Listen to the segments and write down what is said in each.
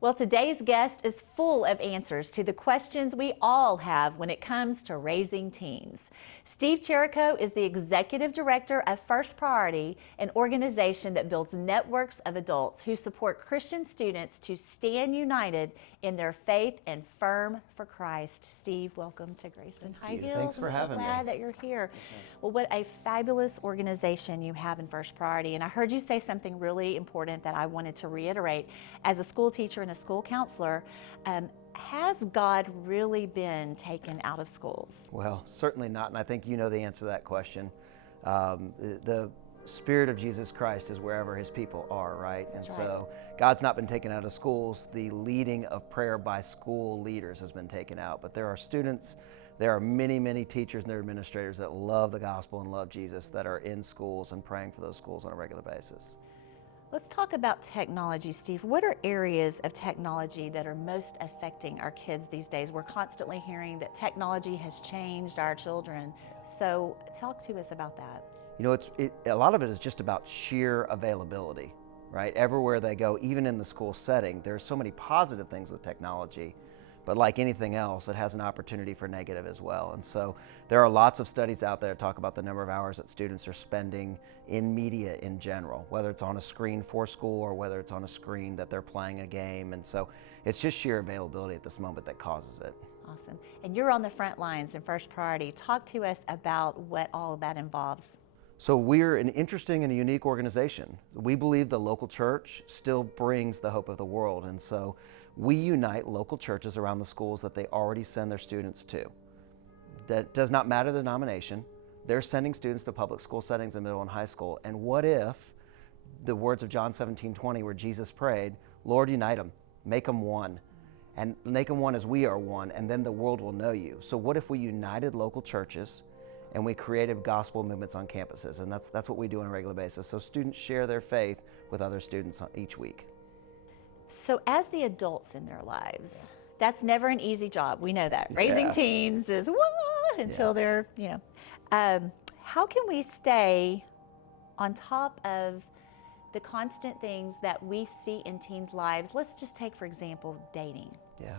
Well, today's guest is full of answers to the questions we all have when it comes to raising teens. Steve Cherrico is the Executive Director of First Priority, an organization that builds networks of adults who support Christian students to stand united in their faith and firm for Christ. Steve, welcome to Grace and High Heels. Thanks for having me. I'm so glad that you're here. Well, what a fabulous organization you have in First Priority. And I heard you say something really important that I wanted to reiterate. As a school teacher and a school counselor, has God really been taken out of schools? Well, certainly not, and I think you know the answer to that question. The Spirit of Jesus Christ is wherever His people are, right? And so God's not been taken out of schools. The leading of prayer by school leaders has been taken out, but there are students, there are many, many teachers and their administrators that love the gospel and love Jesus that are in schools and praying for those schools on a regular basis. Let's talk about technology, Steve. What are areas of technology that are most affecting our kids these days? We're constantly hearing that technology has changed our children. So talk to us about that. You know, a lot of it is just about sheer availability, right? Everywhere they go, even in the school setting, there's so many positive things with technology, but like anything else, it has an opportunity for negative as well. And so there are lots of studies out there that talk about the number of hours that students are spending in media in general, whether it's on a screen for school or whether it's on a screen that they're playing a game. And so it's just sheer availability at this moment that causes it. Awesome. And you're on the front lines in First Priority. Talk to us about what all of that involves. So we're an interesting and a unique organization. We believe the local church still brings the hope of the world. And so we unite local churches around the schools that they already send their students to. That does not matter the denomination. They're sending students to public school settings in middle and high school. And what if the words of John 17:20, where Jesus prayed, Lord, unite them, make them one, and make them one as we are one, and then the world will know you. So what if we united local churches and we created gospel movements on campuses? And that's what we do on a regular basis. So students share their faith with other students each week. So as the adults in their lives, that's never an easy job. We know that. Raising teens is until they're, how can we stay on top of the constant things that we see in teens' lives? Let's just take, for example, dating. Yeah.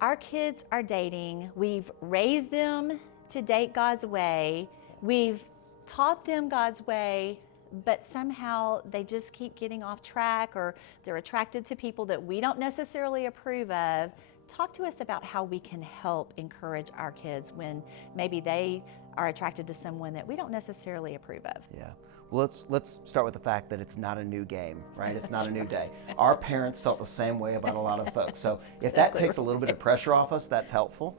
Our kids are dating. We've raised them to date God's way. We've taught them God's way, but somehow they just keep getting off track, or they're attracted to people that we don't necessarily approve of. Talk to us about how we can help encourage our kids when maybe they are attracted to someone that we don't necessarily approve of. Yeah. Well, let's start with the fact that it's not a new game, right? It's not a new day. Our parents felt the same way about a lot of folks. So if that takes a little bit of pressure off us, that's helpful.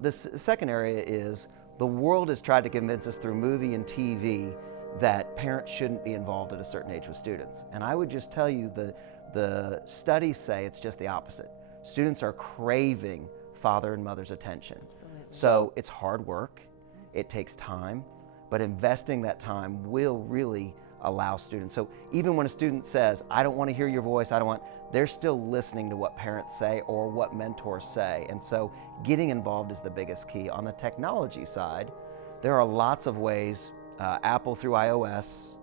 This second area is the world has tried to convince us through movie and TV that parents shouldn't be involved at a certain age with students. And I would just tell you the studies say it's just the opposite. Students are craving father and mother's attention. Absolutely. So it's hard work, it takes time, but investing that time will really allow students. So even when a student says, I don't want to hear your voice, they're still listening to what parents say or what mentors say. And so getting involved is the biggest key. On the technology side, there are lots of ways, Apple through iOS,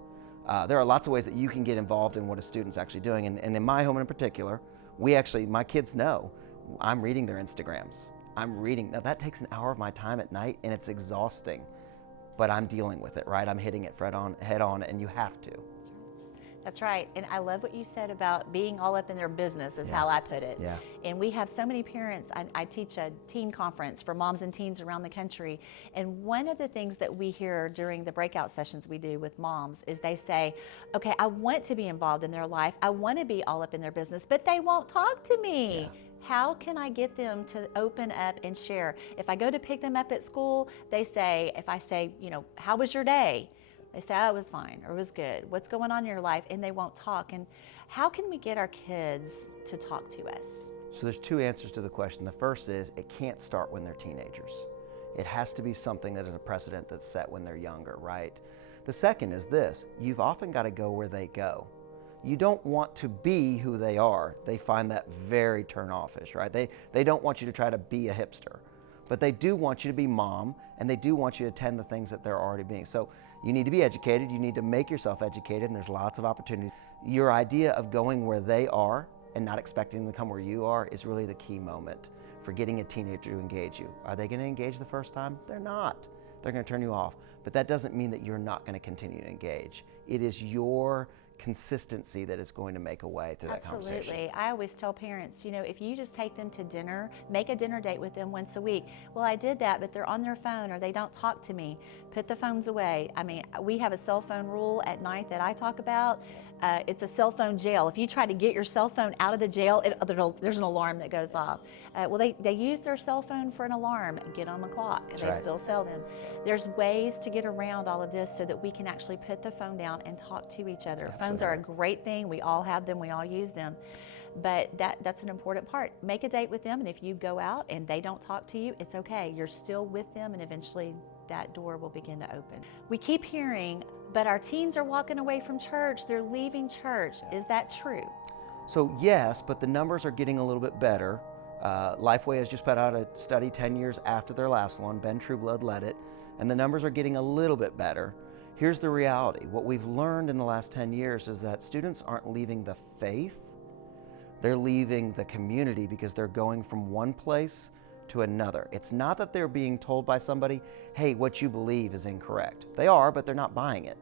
there are lots of ways that you can get involved in what a student's actually doing. And in my home in particular, my kids know I'm reading their Instagrams. Now that takes an hour of my time at night and it's exhausting, but I'm dealing with it, right? I'm hitting it head on, and you have to. That's right. And I love what you said about being all up in their business is how I put it. Yeah. And we have so many parents. I teach a teen conference for moms and teens around the country. And one of the things that we hear during the breakout sessions we do with moms is they say, okay, I want to be involved in their life. I want to be all up in their business, but they won't talk to me. Yeah. How can I get them to open up and share? If I go to pick them up at school, if I say, how was your day? They say, oh, it was fine, or it was good. What's going on in your life? And they won't talk. And how can we get our kids to talk to us? So there's two answers to the question. The first is it can't start when they're teenagers. It has to be something that is a precedent that's set when they're younger, right? The second is this: you've often got to go where they go. You don't want to be who they are. They find that very turn-offish, right? They don't want you to try to be a hipster, but they do want you to be mom, and they do want you to attend the things that they're already being. So you need to be educated, you need to make yourself educated, and there's lots of opportunities. Your idea of going where they are and not expecting them to come where you are is really the key moment for getting a teenager to engage you. Are they going to engage the first time? They're not. They're going to turn you off. But that doesn't mean that you're not going to continue to engage. It is your consistency that is going to make a way through that conversation. Absolutely. I always tell parents, if you just take them to dinner, make a dinner date with them once a week. Well, I did that, but they're on their phone or they don't talk to me. Put the phones away. I mean, we have a cell phone rule at night that I talk about. It's a cell phone jail. If you try to get your cell phone out of the jail, there's an alarm that goes off. Well, they use their cell phone for an alarm. Get them a clock. That's they right. still sell them. There's ways to get around all of this so that we can actually put the phone down and talk to each other. Absolutely. Phones are a great thing. We all have them. We all use them. But that's an important part. Make a date with them, and if you go out and they don't talk to you, it's okay. You're still with them, and eventually that door will begin to open. We keep hearing, but our teens are walking away from church. They're leaving church. Is that true? So yes, but the numbers are getting a little bit better. Lifeway has just put out a study 10 years after their last one. Ben Trueblood led it, and the numbers are getting a little bit better. Here's the reality. What we've learned in the last 10 years is that students aren't leaving the faith. They're leaving the community because they're going from one place to another. It's not that they're being told by somebody, hey, what you believe is incorrect. They are, but they're not buying it.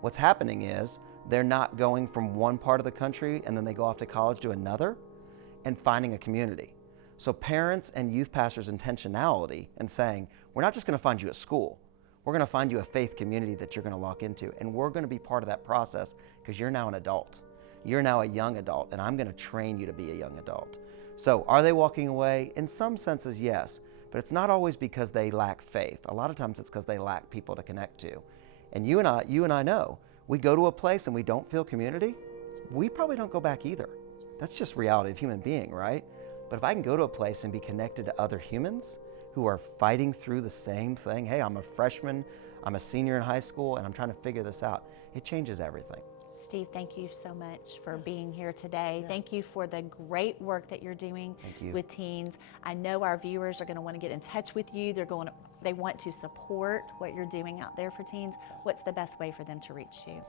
What's happening is they're not going from one part of the country and then they go off to college to another and finding a community. So parents and youth pastors' intentionality and saying, we're not just going to find you at school. We're going to find you a faith community that you're going to lock into, and we're going to be part of that process because you're now an adult. You're now a young adult, and I'm going to train you to be a young adult. So are they walking away? In some senses, yes, but it's not always because they lack faith. A lot of times it's because they lack people to connect to. And you and I know, we go to a place and we don't feel community, we probably don't go back either. That's just reality of human being, right? But if I can go to a place and be connected to other humans who are fighting through the same thing, hey, I'm a freshman, I'm a senior in high school, and I'm trying to figure this out, it changes everything. Steve, thank you so much for being here today. Yeah. Thank you for the great work that you're doing with teens. I know our viewers are going to want to get in touch with you. They want to support what you're doing out there for teens. What's the best way for them to reach you?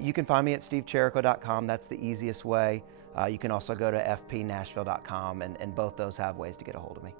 You can find me at stevecherrico.com. That's the easiest way. You can also go to fpnashville.com, and both those have ways to get a hold of me.